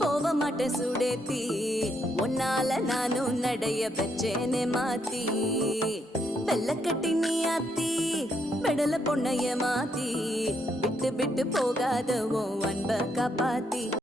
போக மாட்டேன் சுடேத்தி உன்னால நானும் நடைய பெச்சேனே மாத்தி வெள்ள கட்டி நீ ஆத்தி பெடல பொண்ணைய மாத்தி விட்டு விட்டு போகாத உன் அன்ப காப்பாத்தி